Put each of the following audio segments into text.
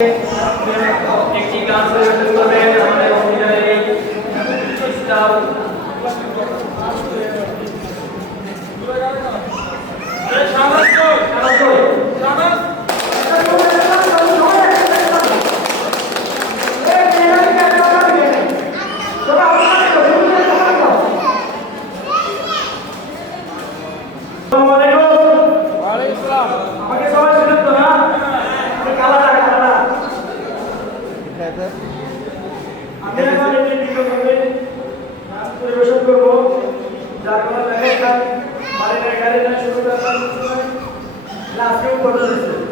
একটি গান পরিবেশন করবেন আমাদের অভিনয়ের স্টাফ পরিবেশন করবো যার কোনো দেখা বাড়ির গাড়ি না শুরু আজকেও করে দিচ্ছে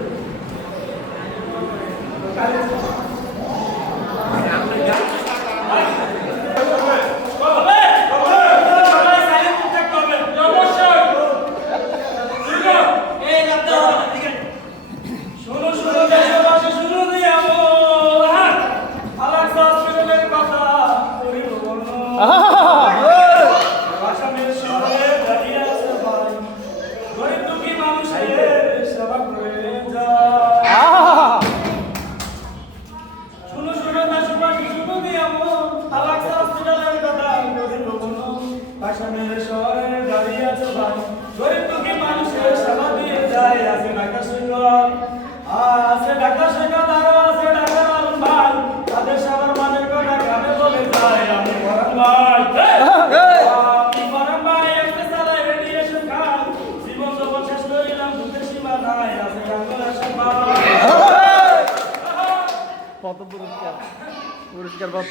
কত পুরস্কার পুরস্কার কত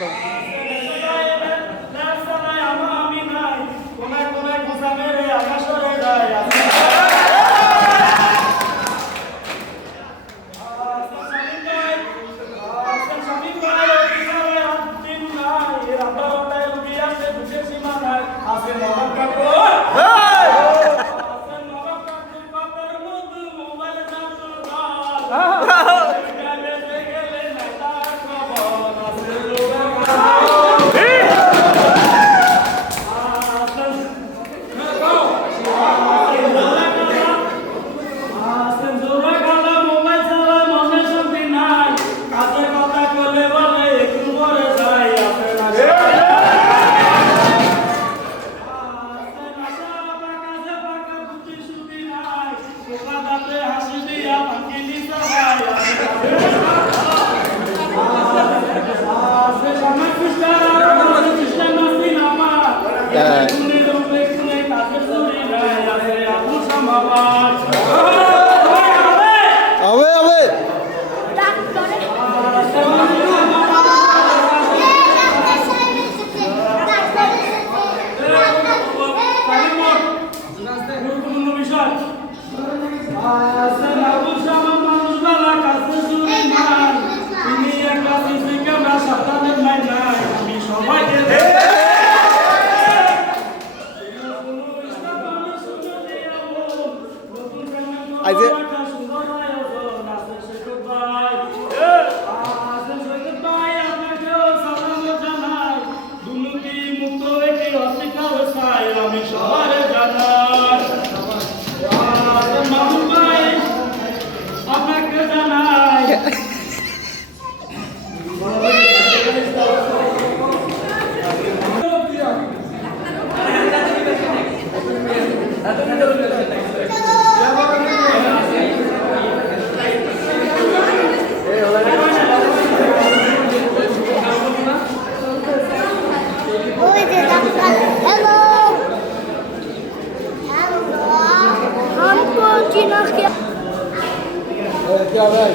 क्या भाई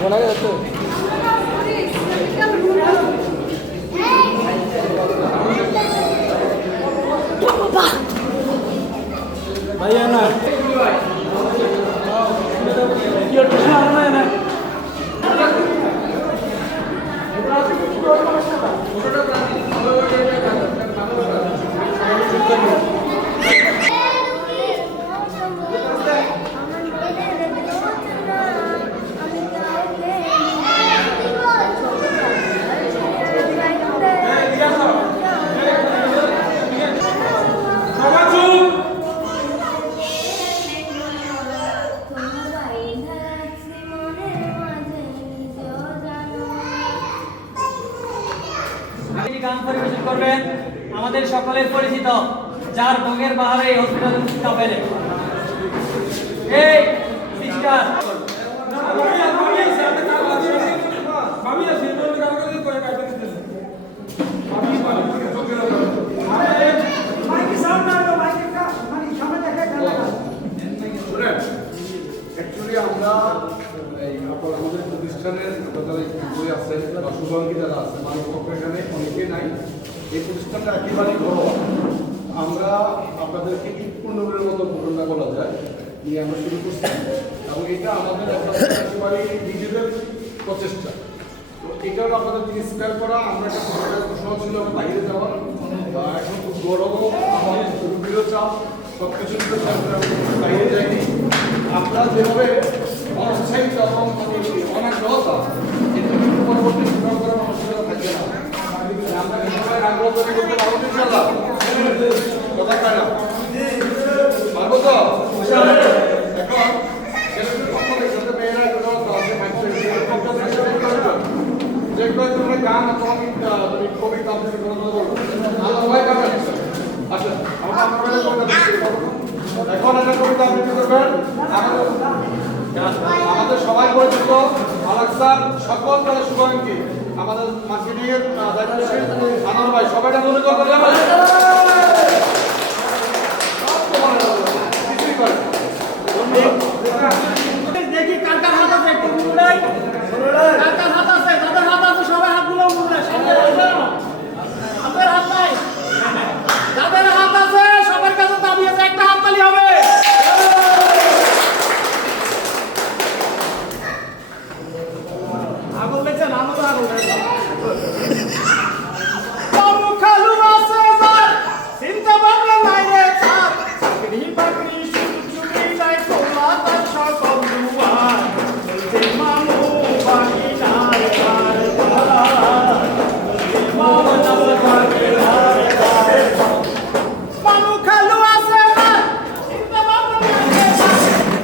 बना के रखो भैया ना ये ट्यूशन आना है ना গান পরিবেশন করবেন আমাদের সকলের পরিচিত যার রঙের বাহারে এই হসপিটালে মুক্তি পেলে এই সিস্টার আমরা আমাদের প্রতিষ্ঠানের বই আছে বা শুভাঙ্গী যারা আছে মানুষ এখানে অনেকেই নাই এই প্রতিষ্ঠানটা একেবারেই ঘরোয়া আমরা আপনাদেরকে পূর্ণবের মতো ঘটনা বলা যায় নিয়ে আমরা শুরু করছি এবং এটা আমাদের একেবারেই নিজেদের প্রচেষ্টা তো এটাও আপনাদের থেকে স্বীকার করা আমরা একটা ঘোষণা ছিল বাইরে যাওয়ার বা এখন খুব গরম আমাদের রুগীরও চাপ সব কিছু বাইরে যায়নি আমরা যেভাবে অনিচ্ছায়িত এবং অনাগ্রহতা কিন্তু পরবর্তী সুযোগ করার মানসিকতা থাকবে না আমরা সবাই আগ্রহ তৈরি করতে পারবো ইনশাআল্লাহ কথা কয় না পারবো তো এখন আপনাদের সাথে মেয়েরা যে কয় তোমরা গান অথবা কবিতা আল্লাহ ভাই গান আচ্ছা এখন একটা কবিতা আবৃত্তি করবেন আমাদের সবাই পরিচিত আলাক্সার সকল তারা শুভাঙ্গী আমাদের মার্কেটিং এর দায়িত্বশীল আনোয়ার ভাই সবাইটা মনে করতে যাবে দেখি কার কার হাত আছে একটু মুড়াই কার কার হাত আছে তাদের হাত আছে সবাই হাতগুলো মুড়াই সামনে আপনার হাত নাই যাদের হাত আছে সবার কাছে দাবি আছে একটা হাত তালি হবে আগুন দেখছেন আমাদের আগুন খালু আছে চিন্তা ভাবনা নাই রে চাকরি বাকরি সুযোগ নাই তোলা তার সকল দুয়ার বলতে মামু বাকি নাই মামু খালু আছে না চিন্তা ভাবনা নাই রে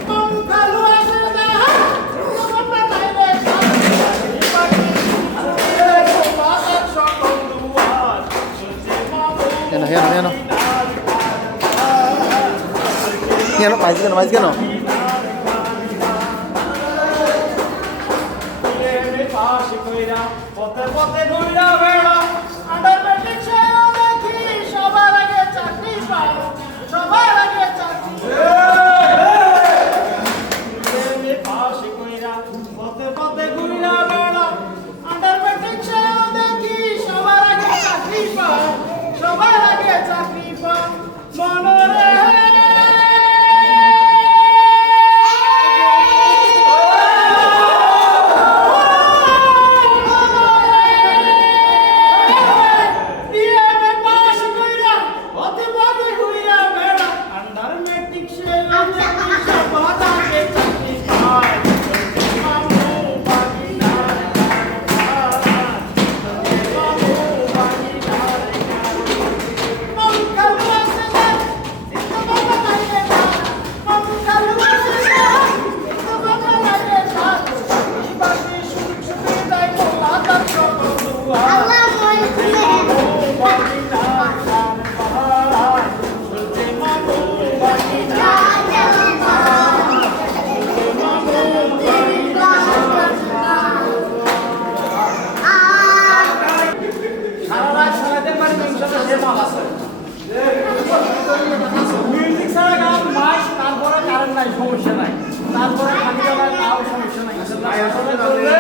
মামু খালু আছে না চিন্তা ভাবনা নাই রে চাকরি বাকরি তোলা তার সকল দুয়ার বলতে মামু কেন মাইজ কেন পথে পথে ঘুরা বেড়া আন্ডার ম্যাট্রিক ছেড়ে দেখি সবার আগে চাকরি পাও সবার আগে চাকরি পাশে কইরা পথে পথে ঘুরা বেড়া আন্ডার ম্যাট্রিক ছেড়ে দেখি সবার আগে চাকরি পাও সবার আগে চাকরি পাও মনরে মিউজিক ছাড়া গান মাইক তারপরে কারেন্ট নাই সমস্যা নাই তারপরে খালি যাওয়ার তাও সমস্যা নাই আসলে করলে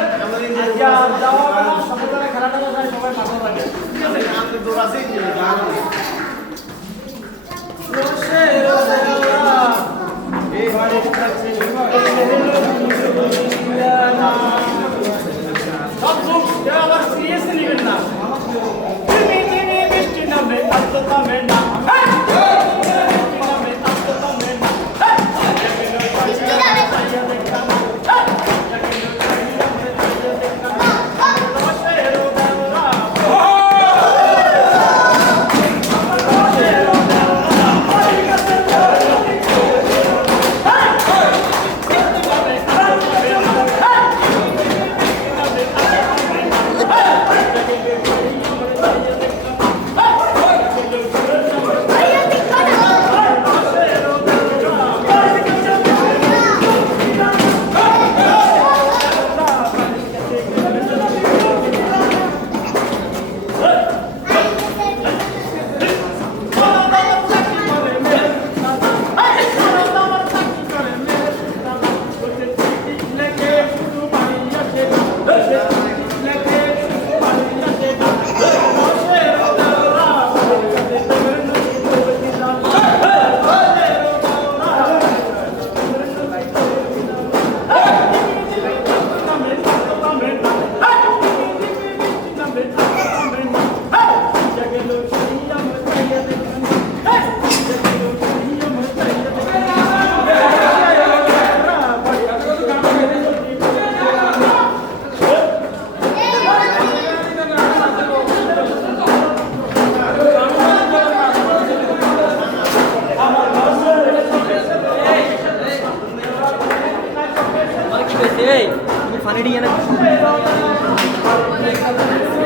আজকে যাওয়া হবে না সকলে খেলাটা যায় সবাই ভালো লাগে ঠিক আছে আমি দৌড়াছি গান এই বাড়ির কাছে সব লোক আবার সিরিয়াসলি নেবেন না বৃষ্টি নামে আত্মতামে না Thank you.